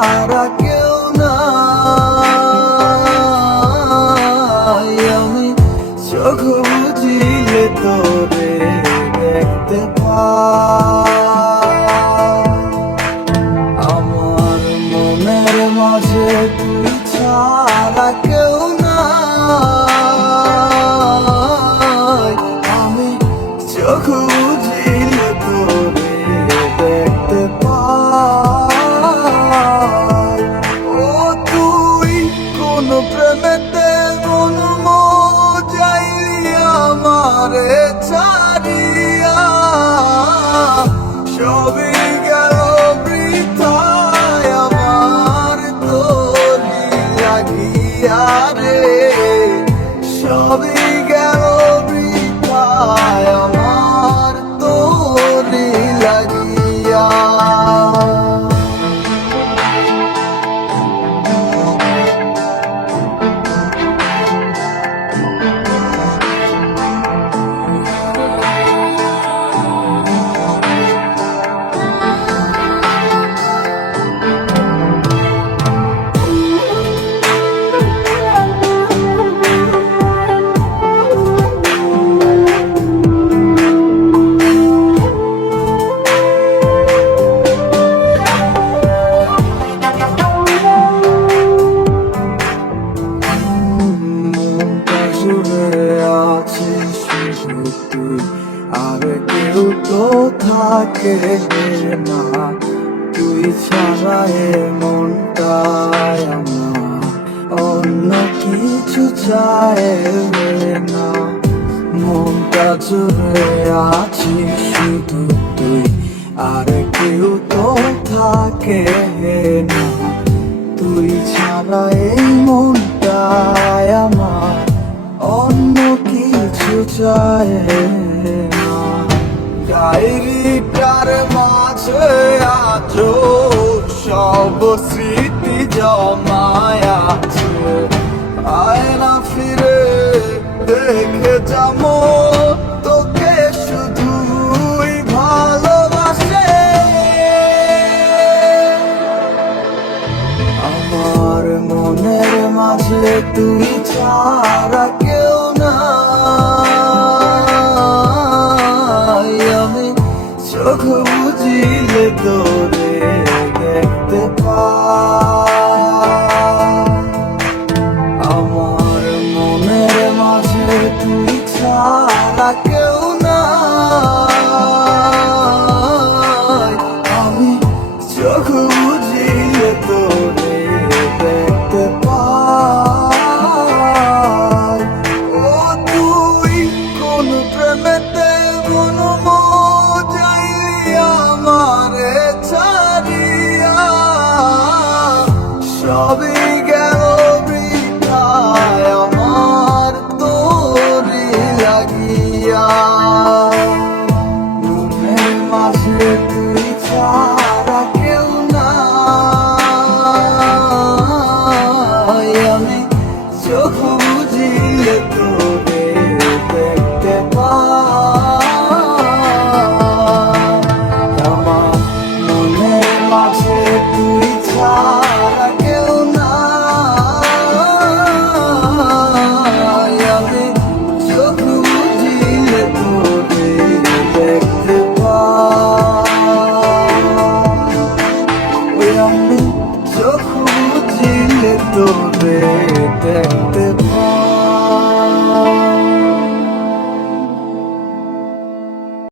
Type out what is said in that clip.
ছাড়া কেউ নাই। আমি চোখ বুঝিলে তোরে দেখতে পাই। আমার মনের মাঝে তুই ছাড়া কেউ নাই। আমি চোখ বুঝিলে তোরে দেখতে পাই। ও তুই কোন প্রেমেতে মন মজাইলি আমারে ছাড়িয়া, সবই গেল বৃথায় আমার তোরি লাগিয়া রে। সবই গেল বৃথায় আমার তোরি লাগিয়া। আর কেউ তো থাকে না, তুই ছাড়া এ মনটায় আমার অন্য কিছু চায় না। মনটা জুড়ে আছি শুধু তুই, আর কেউ তো থাকে না, তুই ছাড়া এই মনটায় আমার অন্য কিছু চায় না। ডায়েরিটার মাঝে আজো সব স্মৃতি জমায় আছে, আয়না ফিরে দেখে যাবো তোকে শুধুই ভালোবাসে। আমার মনের মাঝে তুই ছাড়া কেউ নাই। আমি চোখ বুঝিলে তোরে দেখতে পাই। আমার মনের মাঝে তুই ছাড়া কেউ নাই। আমি চোখ বুঝিলে তোরে দেখতে পাই। ও তুই কোন প্রেমেতে মন মজাইলি আমারে ছাড়িয়া, সবই গেল বৃথায় আমার তোরি লাগিয়া। মনের মাঝে তুই ছাড়া কেউ নাই। আমি চোখ বুঝিলে তোরে দেখতে পাই। আমার মনের মাঝে তুই ছাড়া কেউ নাই। আমি চোখ বুঝিলে তোরে দেখতে পাই। আমি চোখ বুঝিলে তোরে দেখতে